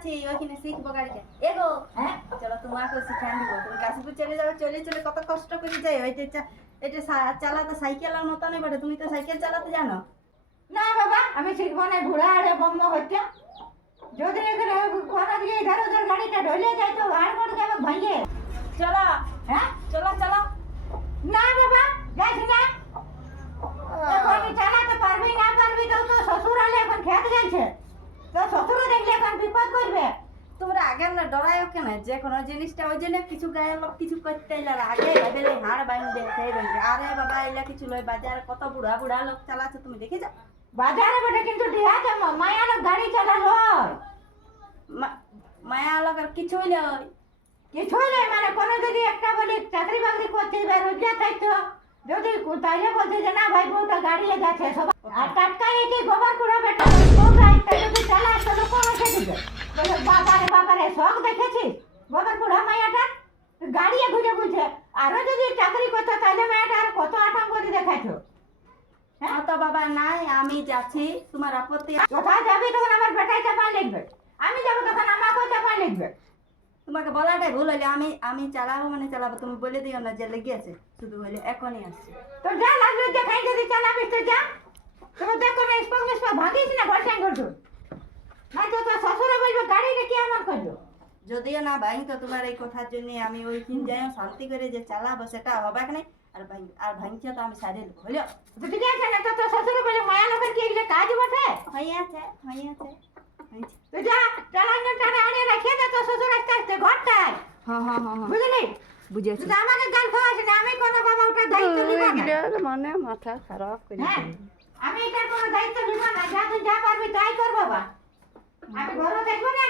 যাচ্ছি ওইখানে শিখবো গাড়িটা এগো। হ্যাঁ চলো তোমাকে শিখাই দিব। তুমি কাশীপুর চলে যাবে, চলে চলে কত কষ্ট করে যাই। ওইটা এটা চালাতে সাইকেলের মতো নেই বটে। তুমি তো সাইকেল চালাতে জানো না বাবা, আমি শিখবো না। ঘোড়া আরে বম্ম হচ্ছে যদি এখানে কোথা দিয়ে ইধার উধার গাড়িটা ঢলে যায় তো আর করে যাবে ভাইয়ে। চলো। হ্যাঁ চলো চলো। না বাবা, যাইস না। এখন চালাতে পারবি না পারবি তো তো শ্বশুর আলে এখন খেতে গেছে। তো শ্বশুর দেখলে এখন বিপদ করবে। তোমরা আগে না ডরাইও কেন? যে কোনো জিনিসটা ওই জন্য কিছু গায়ের লোক কিছু করতে এলে আগে এবারে হাড় বাইন্ধে সেই বাইন্ধে। আরে বাবা এলা কিছু লয়, বাজারে কত বুড়া বুড়া লোক চালাচ্ছে তুমি দেখে যাও। বাজারে বেটা কিন্তু ডিহাতে মায়ানো গাড়ি চালালো মায়া লোকের কিছুই নয়। কিছুই নেই। মানে কোনো যদি একটা বলি চাকরি বাকরি করতে বা রোজগার থাকতো, যদি তাইলে বলছে যে না ভাই বউটা গাড়িয়ে যাচ্ছে সবাই আর টাটকা এটি গোবর কুড়া বেটা বউটা একটা যদি চালা তো লোক আমাকে দিবে বলে বাবারে শখ দেখেছিস গোবর কুড়া মায়াটা গাড়িয়ে ঘুরে বুঝে। আরো যদি চাকরি করতো তাহলে মায়াটা আর কত আটাম করে দেখাইছো। হ্যাঁ তো বাবা নাই, আমি যাচ্ছি। তোমার আপত্তি? কোথায় যাবি তখন আমার বেটাই চাপা লিখবে, আমি যাবো তখন আমাকেও চাপা লিখবে। তোমাকে বলাটাই ভুল হইলে আমি চালাবো মানে চালাবো। তুমি বলে দিও না যে লেগে আছে, শুধু হইলে এখনই আসছে। তো যা লাগলো যে খাই যদি চালাবিস তো যা। তোকে দেখো না স্পক মিসপক ভাগিস না ঘরটাই করছো না তো তোর শ্বশুরে বলবে গাড়িটা কি আমার করলো। যদিও না ভাই তো তোমার এই কথার জন্য আমি ওই দিন যাই শান্তি করে যে চালাবো সেটা হবে না। আর ভাঙছে তো আমি সারিয়ে দেবো হইলো। তো ঠিক আছে না তো তোর শ্বশুরে বলে মায়া লোকের কি এগুলো কাজ বটে। হইয়াছে। তো যা চালানো টানা আনিয়ে রাখিয়ে দে তোর শ্বশুর আস্তে আস্তে ঘরটায়। হ্যাঁ বুঝলি? বুঝেছি। তুই আমাকে গাল খাওয়াস না, আমি কোনো বাবা ওটা দায়িত্ব নিব না। মানে মাথা খারাপ করে হ্যাঁ আমি এটার কোনো দায়িত্ব নিব না। যা তুই যা পারবি তাই কর বাবা। আমি ঘরে দেখবো না